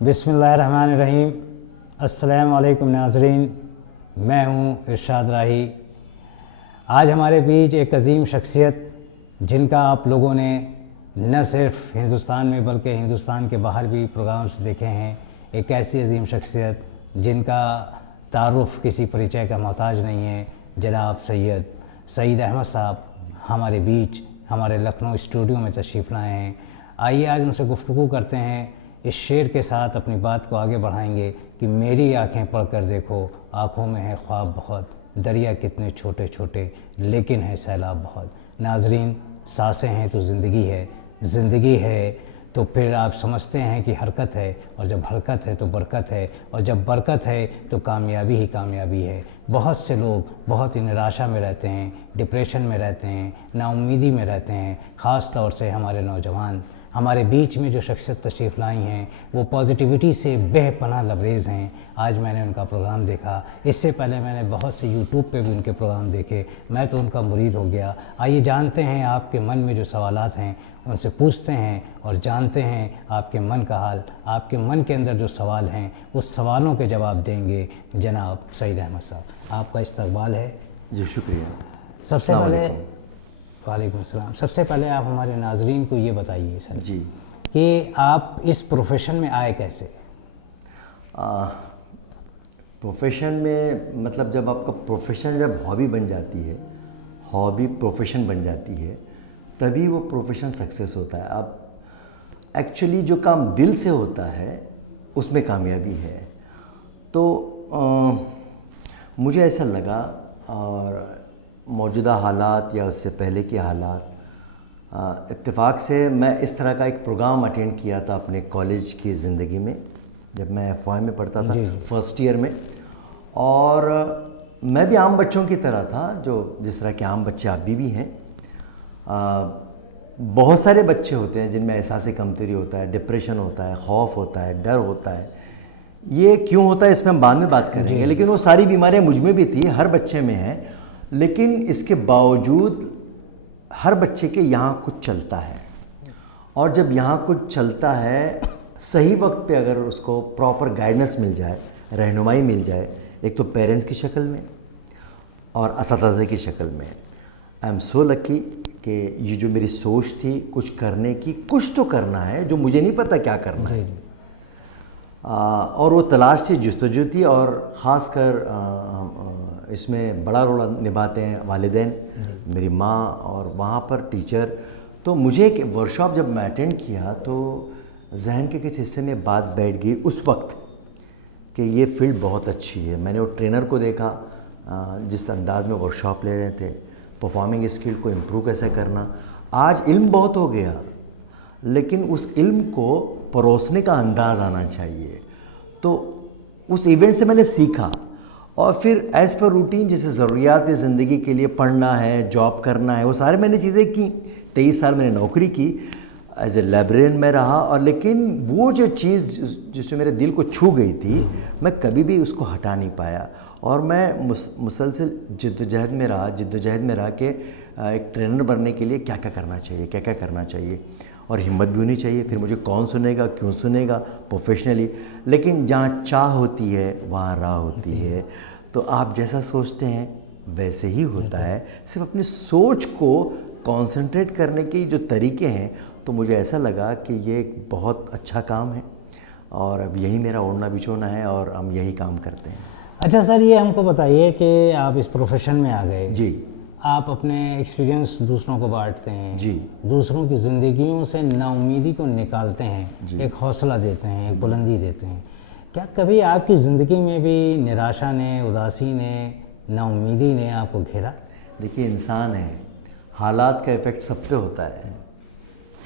बिस्मिल्लाहिर्रहमानिर्रहीम। अस्सलाम वालेकुम नाज़रीन, मैं हूँ इरशाद राही। आज हमारे बीच एक अजीम शख्सियत जिनका आप लोगों ने न सिर्फ हिंदुस्तान में बल्कि हिंदुस्तान के बाहर भी प्रोग्राम्स देखे हैं। एक ऐसी अजीम शख्सियत जिनका तारुफ़ किसी परिचय का मोहताज नहीं है। जनाब सईद अहमद साहब हमारे बीच हमारे लखनऊ स्टूडियो में तशरीफ़ लाए हैं। आइए आज उनसे गुफ्तगू करते हैं। इस शेर के साथ अपनी बात को आगे बढ़ाएंगे कि मेरी आंखें पढ़कर देखो, आँखों में है ख्वाब बहुत, दरिया कितने छोटे छोटे लेकिन है सैलाब बहुत। नाजरीन, सांसें हैं तो ज़िंदगी है, ज़िंदगी है तो फिर आप समझते हैं कि हरकत है, और जब हरकत है तो बरकत है, और जब बरकत है तो कामयाबी ही कामयाबी है। बहुत से लोग बहुत ही निराशा में रहते हैं, डिप्रेशन में रहते हैं, नाउम्मीदी में रहते हैं। ख़ास तौर से हमारे नौजवान हमारे बीच में जो शख्सियत तशरीफ़ लाई हैं वो पॉजिटिविटी से बेपनाह लबरेज़ हैं। आज मैंने उनका प्रोग्राम देखा, इससे पहले मैंने बहुत से यूट्यूब पे भी उनके प्रोग्राम देखे, मैं तो उनका मुरीद हो गया। आइए जानते हैं आपके मन में जो सवालात हैं, उनसे पूछते हैं और जानते हैं आपके मन का हाल। आपके मन के अंदर जो सवाल हैं उस सवालों के जवाब देंगे जनाब सईद अहमद साहब। आपका इस्तकबाल है जी, शुक्रिया। सबसे पहले वालेकुम अस्सलाम। सबसे पहले आप हमारे नाजरीन को ये बताइए सर जी कि आप इस प्रोफेशन में आए कैसे? प्रोफेशन में मतलब जब आपका प्रोफेशन जब हॉबी बन जाती है, हॉबी प्रोफेशन बन जाती है, तभी वो प्रोफेशन सक्सेस होता है। अब एक्चुअली जो काम दिल से होता है उसमें कामयाबी है। तो मुझे ऐसा लगा, और मौजूदा हालात या उससे पहले के हालात इत्तेफाक से मैं इस तरह का एक प्रोग्राम अटेंड किया था अपने कॉलेज की ज़िंदगी में, जब मैं FY में पढ़ता था, फर्स्ट ईयर में। और मैं भी आम बच्चों की तरह था, जो जिस तरह के आम बच्चे आप भी हैं। बहुत सारे बच्चे होते हैं जिनमें एहसास कमतरी होता है, डिप्रेशन होता है, खौफ होता है, डर होता है। ये क्यों होता है इसमें हम बाद में बात करेंगे, लेकिन वो सारी बीमारियां मुझ में भी थी, हर बच्चे में है। लेकिन इसके बावजूद हर बच्चे के यहाँ कुछ चलता है, और जब यहाँ कुछ चलता है, सही वक्त पे अगर उसको प्रॉपर गाइडेंस मिल जाए, रहनुमाई मिल जाए, एक तो पेरेंट्स की शक्ल में और असातिज़ा की शक्ल में। आई एम सो लकी कि ये जो मेरी सोच थी कुछ करने की, कुछ तो करना है जो मुझे नहीं पता क्या करना है, और वो तलाश थी, जुस्तजू थी। और ख़ासकर इसमें बड़ा रोल निभाते हैं वालिदैन, मेरी माँ और वहाँ पर टीचर। तो मुझे एक वर्कशॉप जब मैं अटेंड किया तो जहन के किस हिस्से में बात बैठ गई उस वक्त कि ये फील्ड बहुत अच्छी है। मैंने वो ट्रेनर को देखा जिस अंदाज में वर्कशॉप ले रहे थे, परफॉर्मिंग स्किल को इम्प्रूव कैसे करना। आज इल्म बहुत हो गया, लेकिन उस इल्म को परोसने का अंदाज़ आना चाहिए। तो उस इवेंट से मैंने सीखा, और फिर एज़ पर रूटीन जैसे ज़रूरियात ज़िंदगी के लिए पढ़ना है, जॉब करना है, वो सारे मैंने चीज़ें की। 23 साल मैंने नौकरी की, एज ए लाइब्रेरियन में रहा। और लेकिन वो जो चीज़ जिसमें मेरे दिल को छू गई थी, मैं कभी भी उसको हटा नहीं पाया। और मैं मुसलसल जिद्दोजहद में रहा कि एक ट्रेनर बनने के लिए क्या क्या करना चाहिए, क्या क्या करना चाहिए, और हिम्मत भी होनी चाहिए। फिर मुझे कौन सुनेगा, क्यों सुनेगा, प्रोफेशनली। लेकिन जहाँ चाह होती है वहाँ राह होती है। तो आप जैसा सोचते हैं वैसे ही होता है। सिर्फ अपनी सोच को कंसंट्रेट करने के जो तरीके हैं, तो मुझे ऐसा लगा कि ये एक बहुत अच्छा काम है, और अब यही मेरा ओढ़ना बिछोना है, और हम यही काम करते हैं। अच्छा सर, ये हमको बताइए कि आप इस प्रोफेशन में आ गए जी, आप अपने एक्सपीरियंस दूसरों को बांटते हैं जी, दूसरों की ज़िंदगियों से नाउम्मीदी को निकालते हैं, एक हौसला देते हैं, एक बुलंदी देते हैं। क्या कभी आपकी ज़िंदगी में भी निराशा ने, उदासी ने, नाउम्मीदी ने आपको घेरा? देखिए, इंसान है, हालात का इफ़ेक्ट सब पे होता है,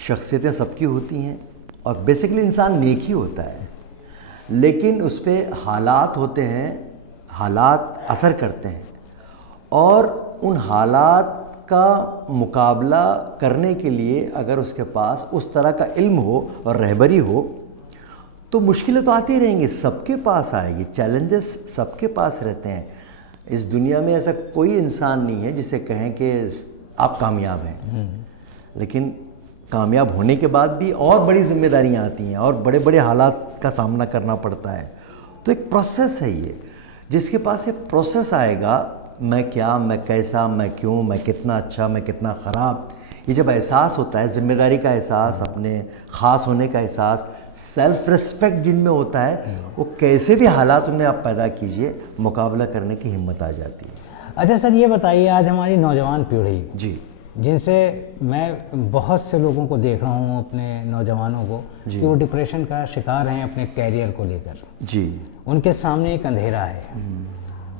शख्सियतें सबकी होती हैं, और बेसिकली इंसान नेक ही होता है। लेकिन उस पर हालात होते हैं, हालात असर करते हैं, और उन हालात का मुकाबला करने के लिए अगर उसके पास उस तरह का इल्म हो और रहबरी हो, तो मुश्किलें तो आती रहेंगी, सबके पास आएगी, चैलेंजेस सबके पास रहते हैं। इस दुनिया में ऐसा कोई इंसान नहीं है जिसे कहें कि आप कामयाब हैं। लेकिन कामयाब होने के बाद भी और बड़ी जिम्मेदारियां आती हैं और बड़े बड़े हालात का सामना करना पड़ता है। तो एक प्रोसेस है ये, जिसके पास ये प्रोसेस आएगा, मैं क्या, मैं कैसा, मैं क्यों, मैं कितना अच्छा, मैं कितना ख़राब, ये जब एहसास होता है, जिम्मेदारी का एहसास, अपने ख़ास होने का एहसास, सेल्फ रिस्पेक्ट जिनमें होता है, वो कैसे भी हालात उन्हें आप पैदा कीजिए, मुकाबला करने की हिम्मत आ जाती है। अच्छा सर, ये बताइए, आज हमारी नौजवान पीढ़ी जी जिनसे मैं बहुत से लोगों को देख रहा हूँ, अपने नौजवानों को, कि वो डिप्रेशन का शिकार हैं अपने कैरियर को लेकर। जी उनके सामने एक अंधेरा है,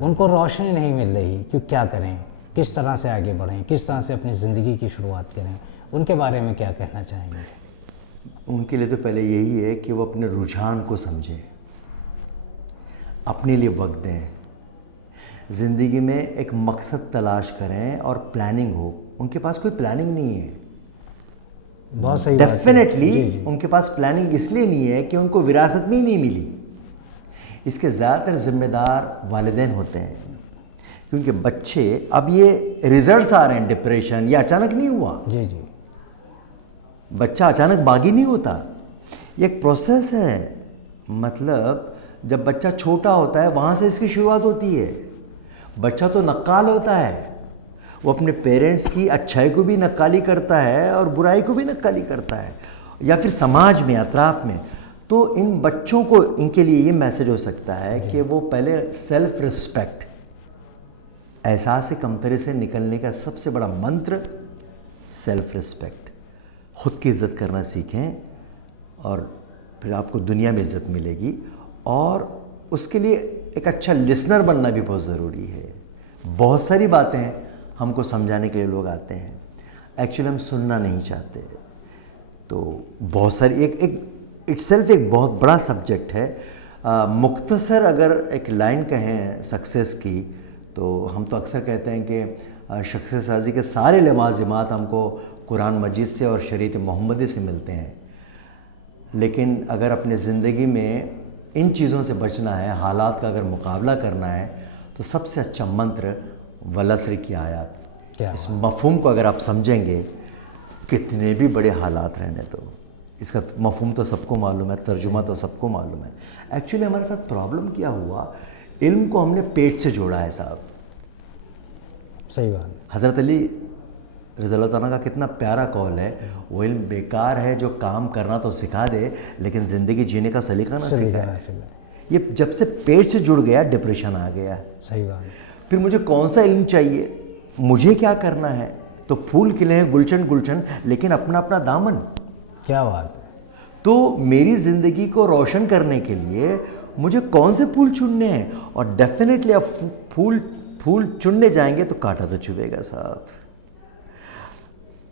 उनको रोशनी नहीं मिल रही कि क्या करें, किस तरह से आगे बढ़ें, किस तरह से अपनी ज़िंदगी की शुरुआत करें, उनके बारे में क्या कहना चाहेंगे? उनके लिए तो पहले यही है कि वो अपने रुझान को समझें, अपने लिए वक्त दें, ज़िंदगी में एक मकसद तलाश करें और प्लानिंग हो। उनके पास कोई प्लानिंग नहीं है। बहुत सही बात है। डेफिनेटली उनके पास प्लानिंग इसलिए नहीं है कि उनको विरासत में ही नहीं मिली। इसके ज़्यादातर जिम्मेदार वालिदैन होते हैं, क्योंकि बच्चे, अब ये रिजल्ट्स आ रहे हैं, डिप्रेशन ये अचानक नहीं हुआ। जी जी, बच्चा अचानक बागी नहीं होता, ये एक प्रोसेस है। मतलब जब बच्चा छोटा होता है वहाँ से इसकी शुरुआत होती है। बच्चा तो नक्काल होता है, वो अपने पेरेंट्स की अच्छाई को भी नक्काली करता है और बुराई को भी नक्काली करता है, या फिर समाज में, अतराफ में। तो इन बच्चों को, इनके लिए ये मैसेज हो सकता है कि वो पहले सेल्फ रिस्पेक्ट, एहसास से कमतरी से निकलने का सबसे बड़ा मंत्र सेल्फ रिस्पेक्ट, खुद की इज़्ज़त करना सीखें और फिर आपको दुनिया में इज़्ज़त मिलेगी। और उसके लिए एक अच्छा लिसनर बनना भी बहुत ज़रूरी है। बहुत सारी बातें हमको समझाने के लिए लोग आते हैं, एक्चुअली हम सुनना नहीं चाहते। तो बहुत सारी, एक इटसेल्फ एक बहुत बड़ा सब्जेक्ट है। मुख्तसर अगर एक लाइन कहें सक्सेस की, तो हम तो अक्सर कहते हैं कि शख्सियत साजी के सारे लवाज़िमात हमको कुरान मजीद से और शरीयत मोहम्मदी से मिलते हैं। लेकिन अगर अपने ज़िंदगी में इन चीज़ों से बचना है, हालात का अगर मुकाबला करना है, तो सबसे अच्छा मंत्र वलअस्र की आयत। इस मफ़हूम को अगर आप समझेंगे, कितने भी बड़े हालात रहने दो, इसका मफ़हूम तो सबको मालूम है, तर्जुमा तो सबको मालूम है। एक्चुअली हमारे साथ प्रॉब्लम क्या हुआ, इल्म को हमने पेट से जोड़ा है साहब। सही बात। हज़रत अली रज़ियल्लाहु ताला का कितना प्यारा कौल है, वो इल्म बेकार है जो काम करना तो सिखा दे, लेकिन ज़िंदगी जीने का सलीका ना सिखाए। ये जब से पेट से जुड़ गया, डिप्रेशन आ गया। सही बात। फिर मुझे कौन सा इल्म चाहिए, मुझे क्या करना है? तो फूल खिले हैं गुलशन गुलशन, लेकिन अपना अपना दामन। क्या बात है। तो मेरी ज़िंदगी को रोशन करने के लिए मुझे कौन से फूल चुनने हैं? और डेफिनेटली आप फूल चुनने जाएंगे तो कांटा तो चुभेगा साहब।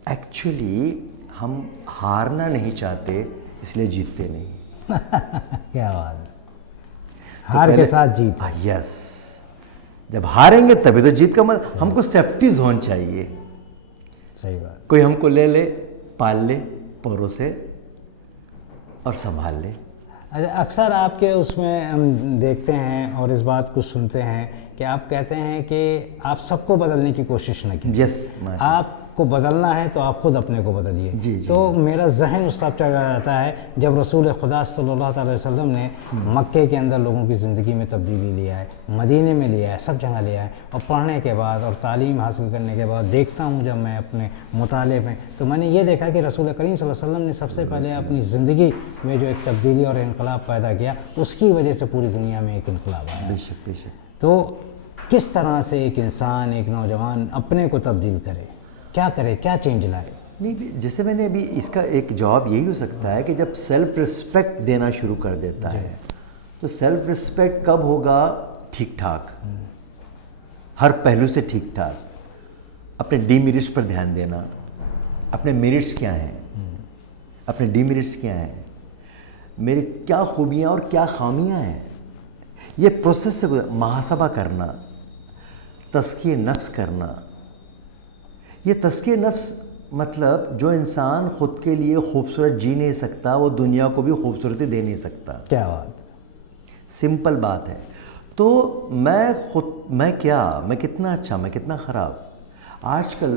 एक्चुअली हम हारना नहीं चाहते, इसलिए जीतते नहीं। क्या बात है। हार के साथ जीत। यस, जब हारेंगे तभी तो जीत का मतलब। हमको सेफ्टी जोन चाहिए। सही बात। कोई हमको ले ले, पाल ले, परोसे और संभाल ले। अच्छा, अक्सर आपके उसमें हम देखते हैं और इस बात को सुनते हैं कि आप कहते हैं कि आप सबको बदलने की कोशिश न कीजिए। यस, आपको बदलना है तो आप खुद अपने को बदलिए। जी। तो मेरा जहन उस तब चला जाता है जब रसूल खुदा सल्लल्लाहु अलैहि वसल्लम ने मक्के के अंदर लोगों की ज़िंदगी में तब्दीली लिया है, मदीने में लिया है, सब जगह लिया है। और पढ़ने के बाद और तालीम हासिल करने के बाद देखता हूँ जब मैं अपने मुताले में, तो मैंने ये देखा कि रसूल करीम सल्लल्लाहु अलैहि वसल्लम ने सबसे पहले अपनी ज़िंदगी में जो एक तब्दीली और इनकलाब पैदा किया, उसकी वजह से पूरी दुनिया में एक इनकलाब आया। बेशक बेशक। तो किस तरह से एक इंसान, एक नौजवान अपने को तब्दील करे, क्या करे, क्या चेंज लाए? नहीं, जैसे मैंने अभी इसका एक जवाब यही हो सकता है कि जब सेल्फ रिस्पेक्ट देना शुरू कर देता है, तो सेल्फ रिस्पेक्ट कब होगा? ठीक ठाक, हर पहलू से ठीक ठाक। अपने डीमेरिट्स पर ध्यान देना, अपने मेरिट्स क्या हैं, अपने डीमेरिट्स क्या हैं, मेरी क्या खूबियाँ और क्या खामियाँ हैं, ये प्रोसेस से मुहासबा करना, तज़किए नफ्स करना। ये तज़किए नफ्स मतलब जो इंसान ख़ुद के लिए खूबसूरत जी नहीं सकता, वो दुनिया को भी खूबसूरती दे नहीं सकता। क्या बात, सिंपल बात है। तो मैं क्या, मैं कितना अच्छा, मैं कितना ख़राब। आजकल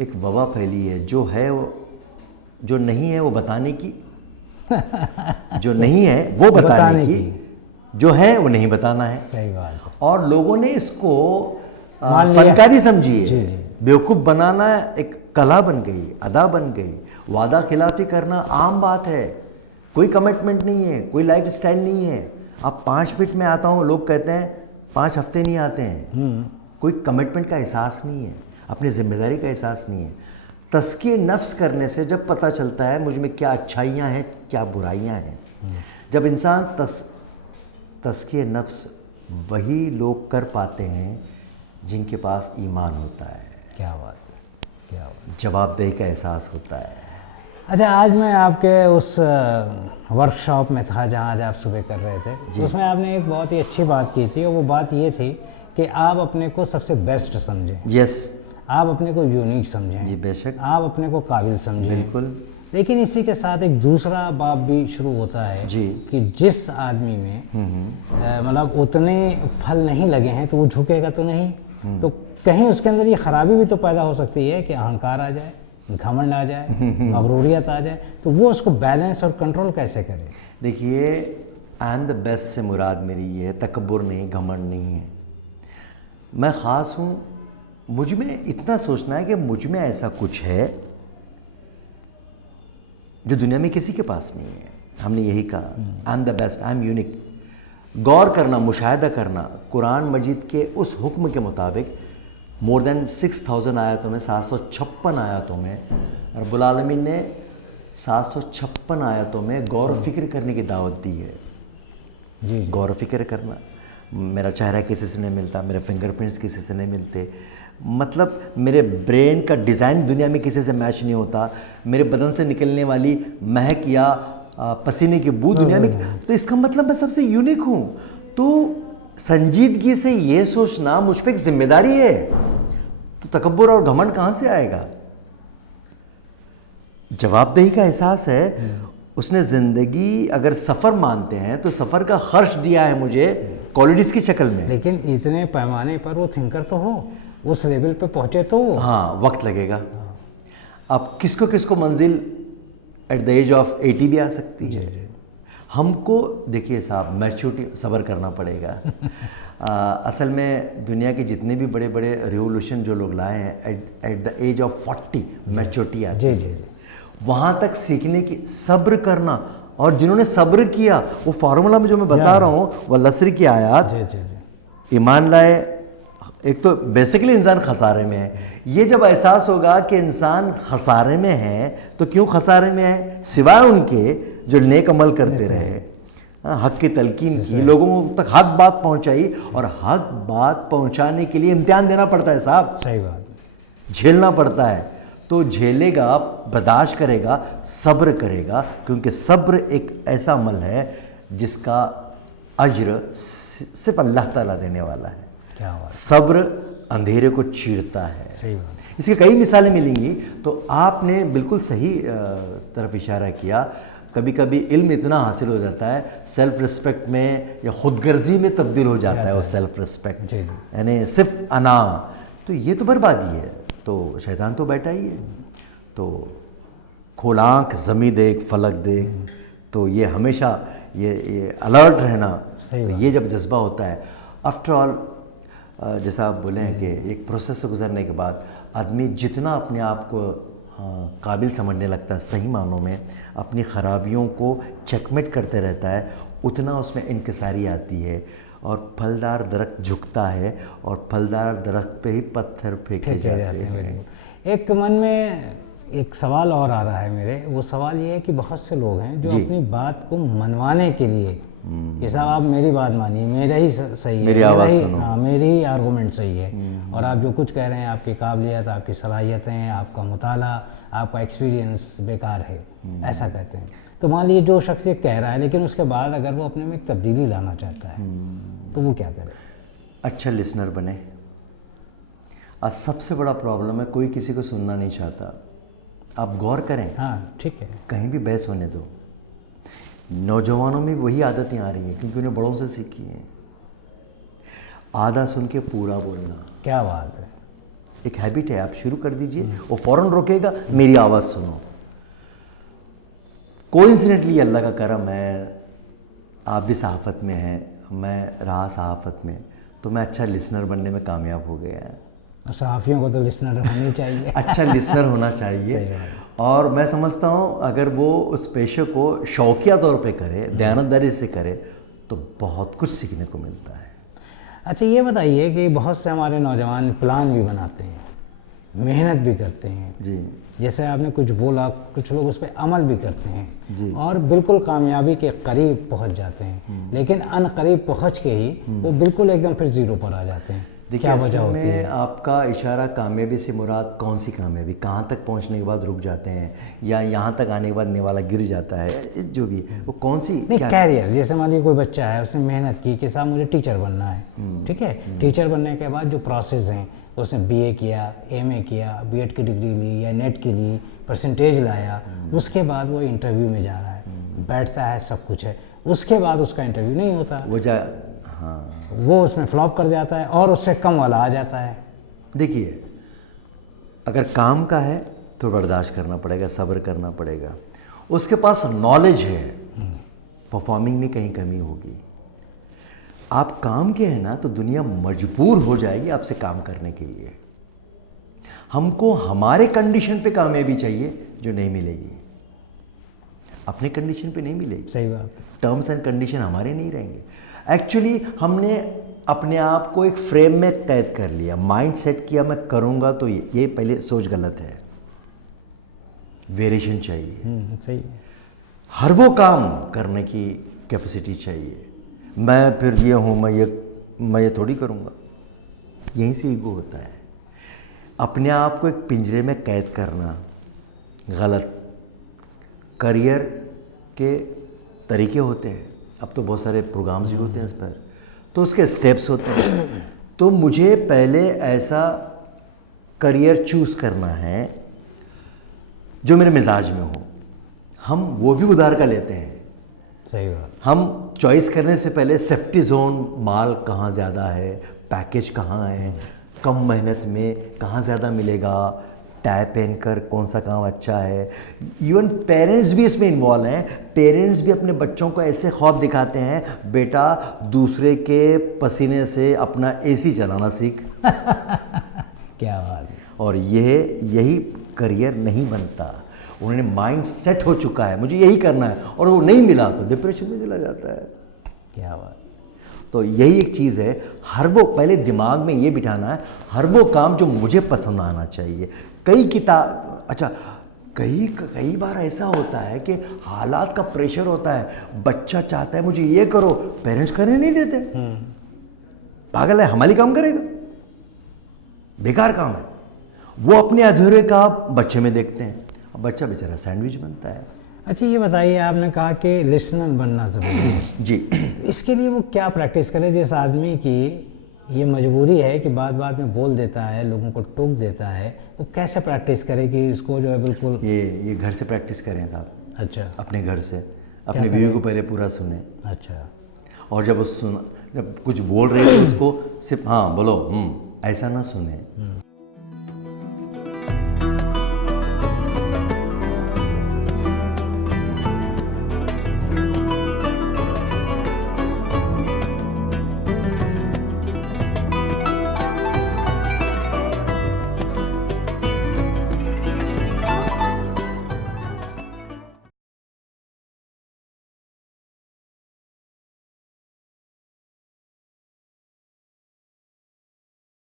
एक वबा फैली है जो है वो जो नहीं है वो बताने की, जो नहीं है वो बताने की, जो है वो नहीं बताना है। सही बात है। और लोगों ने इसको मान लिया। फनकारी समझी जी, है। जी। बेवकूफ़ बनाना एक कला बन गई, अदा बन गई। वादा खिलाफी करना आम बात है, कोई कमिटमेंट नहीं है, कोई लाइफ स्टाइल नहीं है। अब 5 मिनट में आता हूँ, लोग कहते हैं 5 हफ्ते नहीं आते हैं। कोई कमिटमेंट का एहसास नहीं है, अपनी जिम्मेदारी का एहसास नहीं है। तस्कीए नफ्स करने से जब पता चलता है मुझ में क्या अच्छाइयाँ हैं, क्या बुराइयाँ हैं। जब इंसान तस्कीए नफ्स वही लोग कर पाते हैं जिनके पास ईमान होता है, क्या बात है, क्या बात। जवाबदेही का एहसास होता है। अच्छा, आज मैं आपके उस वर्कशॉप में था जहाँ आज आप सुबह कर रहे थे, उसमें आपने एक बहुत ही अच्छी बात की थी, और वो बात ये थी कि आप अपने को सबसे बेस्ट समझें। यस, आप अपने को यूनिक समझें। जी बेशक, आप अपने को काबिल समझें। बिल्कुल। लेकिन इसी के साथ एक दूसरा बाब भी शुरू होता है जी। कि जिस आदमी में मतलब उतने फल नहीं लगे हैं तो वो झुकेगा तो नहीं, तो कहीं उसके अंदर ये खराबी भी तो पैदा हो सकती है कि अहंकार आ जाए, घमंड आ जाए, मगरूरियत आ जाए, तो वो उसको बैलेंस और कंट्रोल कैसे करे? देखिए, आई एम द बेस्ट से मुराद मेरी ये है, तकब्बुर नहीं, घमंड नहीं है। मैं ख़ास हूँ, मुझ में इतना सोचना है कि मुझ में ऐसा कुछ है जो दुनिया में किसी के पास नहीं है। हमने यही कहा, I am the best, I am unique. गौर करना, मुशाहिदा करना, कुरान मजीद के उस हुक्म के मुताबिक मोर देन 6000 आयतों में, 756 आयतों में रब्बुल आलमीन ने 756 आयतों में गौर व फिक्र करने की दावत दी है। जी। गौर व फिक्र करना, मेरा चेहरा किसी से नहीं मिलता, मेरे फिंगरप्रिंट्स किसी से नहीं मिलते, मतलब मेरे ब्रेन का डिज़ाइन दुनिया में किसी से मैच नहीं होता, मेरे बदन से निकलने वाली महक या पसीने की बू दुनिया में, तो इसका मतलब मैं सबसे यूनिक हूँ। तो संजीदगी से ये सोचना मुझ पर एक जिम्मेदारी है, तो तकब्बुर और घमंड कहाँ से आएगा? जवाबदेही का एहसास है। उसने ज़िंदगी अगर सफ़र मानते हैं तो सफ़र का खर्च दिया है मुझे क्वालिटीज़ की शक्ल में। लेकिन इतने पैमाने पर वो थिंकर तो हो, उस लेवल पे पहुँचे तो। हाँ, वक्त लगेगा। अब किसको किसको मंजिल एट द एज ऑफ 80 भी आ सकती है। जी। हमको देखिए साहब, मैच्योरिटी, सब्र करना पड़ेगा। असल में दुनिया के जितने भी बड़े बड़े रिवोल्यूशन जो लोग लाए हैं, at the age of 40 maturity आती है। जी। वहाँ तक सीखने की, सब्र करना, और जिन्होंने सब्र किया, वो फार्मूला में जो मैं बता रहा हूँ, वह लसरी की आयत, जी। ईमान लाए। एक तो बेसिकली इंसान खसारे में है। ये जब एहसास होगा कि इंसान खसारे में है, तो क्यों खसारे में है? सिवाय उनके जो नेक अमल करते रहे, हक की तलकीन की, लोगों तक हक बात पहुंचाई, और हक बात पहुंचाने के लिए इम्तिहान देना पड़ता है साहब। सही बात, झेलना पड़ता है। तो झेलेगा, बर्दाश्त करेगा, सब्र करेगा, क्योंकि सब्र एक ऐसा अमल है जिसका अज्र सिर्फ अल्लाह ताला देने वाला है। क्या बात। सब्र अंधेरे को चीरता है। सही बात। इसकी कई मिसालें मिलेंगी। तो आपने बिल्कुल सही तरफ इशारा किया। कभी कभी इल्म इतना हासिल हो जाता है, सेल्फ रिस्पेक्ट में या खुदगर्जी में तब्दील हो जाता है वो सेल्फ रिस्पेक्ट, यानी सिर्फ अना, तो ये तो बर्बादी है। तो शैतान तो बैठा ही है। तो खोल आँख, ज़मी देख, फलक देख, तो ये हमेशा ये अलर्ट रहना, तो ये जब जज्बा होता है, आफ्टर ऑल जैसा आप बोले हैं कि एक प्रोसेस से गुजरने के बाद आदमी जितना अपने आप को काबिल समझने लगता है, सही मानों में अपनी ख़राबियों को चेकमेट करते रहता है, उतना उसमें इनकिसारी आती है, और फलदार दरख्त झुकता है, और फलदार दरख्त पे ही पत्थर फेंके जाते हैं। एक मन में एक सवाल और आ रहा है मेरे, वो सवाल ये है कि बहुत से लोग हैं जो अपनी बात को मनवाने के लिए कि साहब आप मेरी बात मानिए, मेरा ही सही है, मेरी आवाज़ सुनो, हाँ मेरी ही आर्गूमेंट सही है, और आप जो कुछ कह रहे हैं, आपकी काबिलियत, आपकी सलाहियतें, आपका मुताला, आपका एक्सपीरियंस बेकार है, ऐसा कहते हैं। तो मान लीजिए जो शख्स ये कह रहा है, लेकिन उसके बाद अगर वो अपने में एक तब्दीली लाना चाहता है, तो वो क्या करे? अच्छा लिसनर बने। आज सबसे बड़ा प्रॉब्लम है, कोई किसी को सुनना नहीं चाहता। आप गौर करें, हाँ ठीक है, कहीं भी बहस होने दो, नौजवानों में वही आदतें आ रही हैं क्योंकि उन्हें बड़ों से सीखी हैं। आधा सुन के पूरा बोलना, क्या बात है, एक हैबिट है, आप शुरू कर दीजिए, वो फ़ौरन रोकेगा, मेरी आवाज़ सुनो। कोइंसिडेंटली अल्लाह का करम है, आप भी सहाफ़त में हैं, मैं रहा सहाफ़त में, तो मैं अच्छा लिसनर बनने में कामयाब हो गया है। और सहाफ़ियों को तो लिसनर होनी चाहिए। अच्छा लिसनर होना सही चाहिए। बात है। और मैं समझता हूँ अगर वो उस पेशे को शौकिया तौर पे करे, दयानतदारी से करे, तो बहुत कुछ सीखने को मिलता है। अच्छा ये बताइए कि बहुत से हमारे नौजवान प्लान भी बनाते हैं, मेहनत भी करते हैं, जी जैसे आपने कुछ बोला, कुछ लोग उस पर अमल भी करते हैं जी। और बिल्कुल कामयाबी के करीब पहुंच जाते हैं, लेकिन अनकरीब पहुंच के ही वो बिल्कुल एकदम फिर ज़ीरो पर आ जाते हैं। देखिए, क्या ऐसे वजह होती में है? आपका इशारा कामयाबी से मुराद कौन सी कामयाबी, कहाँ तक पहुँचने के बाद रुक जाते हैं, या यहाँ तक आने के बाद निवाला गिर जाता है, जो भी वो कौन सी नहीं, क्या? कैरियर, जैसे मान लीजिए कोई बच्चा है, उसने मेहनत की कि साहब मुझे टीचर बनना है, ठीक है, टीचर बनने के बाद जो प्रोसेस हैं, उसने बीए किया, एमए किया, बीएड की डिग्री ली या नेट की ली, परसेंटेज लाया, उसके बाद वो इंटरव्यू में जा रहा है, बैठता है, सब कुछ है, उसके बाद उसका इंटरव्यू नहीं होता, वो हाँ, वो उसमें फ्लॉप कर जाता है और उससे कम वाला आ जाता है। देखिए, अगर काम का है तो बर्दाश्त करना पड़ेगा, सब्र करना पड़ेगा। उसके पास नॉलेज है, परफॉर्मिंग में कहीं कमी होगी। आप काम के हैं ना, तो दुनिया मजबूर हो जाएगी आपसे काम करने के लिए। हमको हमारे कंडीशन पे कामयाबी चाहिए, जो नहीं मिलेगी, अपने कंडीशन पे नहीं मिलेगी। सही बात है। टर्म्स एंड कंडीशन हमारे नहीं रहेंगे। एक्चुअली हमने अपने आप को एक फ्रेम में कैद कर लिया, माइंड सेट किया मैं करूँगा, तो ये पहले सोच गलत है। वेरिएशन चाहिए, सही है। हर वो काम करने की कैपेसिटी चाहिए। मैं फिर ये हूँ, मैं ये थोड़ी करूँगा, यहीं से ईगो होता है। अपने आप को एक पिंजरे में कैद करना गलत। करियर के तरीके होते हैं, अब तो बहुत सारे प्रोग्राम्स भी होते हैं इस पर, तो उसके स्टेप्स होते हैं। तो मुझे पहले ऐसा करियर चूज़ करना है जो मेरे मिजाज में हो। हम वो भी उधार का लेते हैं। सही बात। हम चॉइस करने से पहले सेफ्टी जोन, माल कहाँ ज़्यादा है, पैकेज कहाँ है, कम मेहनत में कहाँ ज़्यादा मिलेगा, टाई पहनकर कौन सा काम अच्छा है। इवन पेरेंट्स भी इसमें इन्वॉल्व हैं। पेरेंट्स भी अपने बच्चों को ऐसे ख्वाब दिखाते हैं, बेटा दूसरे के पसीने से अपना एसी चलाना सीख। क्या बात है। और यही करियर नहीं बनता। उन्होंने माइंड सेट हो चुका है, मुझे यही करना है, और वो नहीं मिला तो डिप्रेशन में चला जाता है। क्या बात। तो यही एक चीज़ है, हर वो पहले दिमाग में ये बिठाना है, हर वो काम जो मुझे पसंद आना चाहिए। कई बार ऐसा होता है कि हालात का प्रेशर होता है, बच्चा चाहता है मुझे ये करो, पेरेंट्स करने नहीं देते। पागल है, हमारी काम करेगा, बेकार काम है। वो अपने अधूरे का बच्चे में देखते हैं, अब बच्चा बेचारा सैंडविच बनता है। अच्छा ये बताइए, आपने कहा कि लिसनर बनना ज़रूरी है जी। इसके लिए वो क्या प्रैक्टिस करे, जिस आदमी की ये मजबूरी है कि बात बात में बोल देता है, लोगों को टोक देता है, वो कैसे प्रैक्टिस करे कि इसको जो है बिल्कुल। ये घर से प्रैक्टिस करें साहब। अच्छा। अपने घर से अपने बीवी को पहले पूरा सुने। अच्छा। और जब कुछ बोल रहे थे उसको सिर्फ हाँ बोलो ऐसा ना सुने।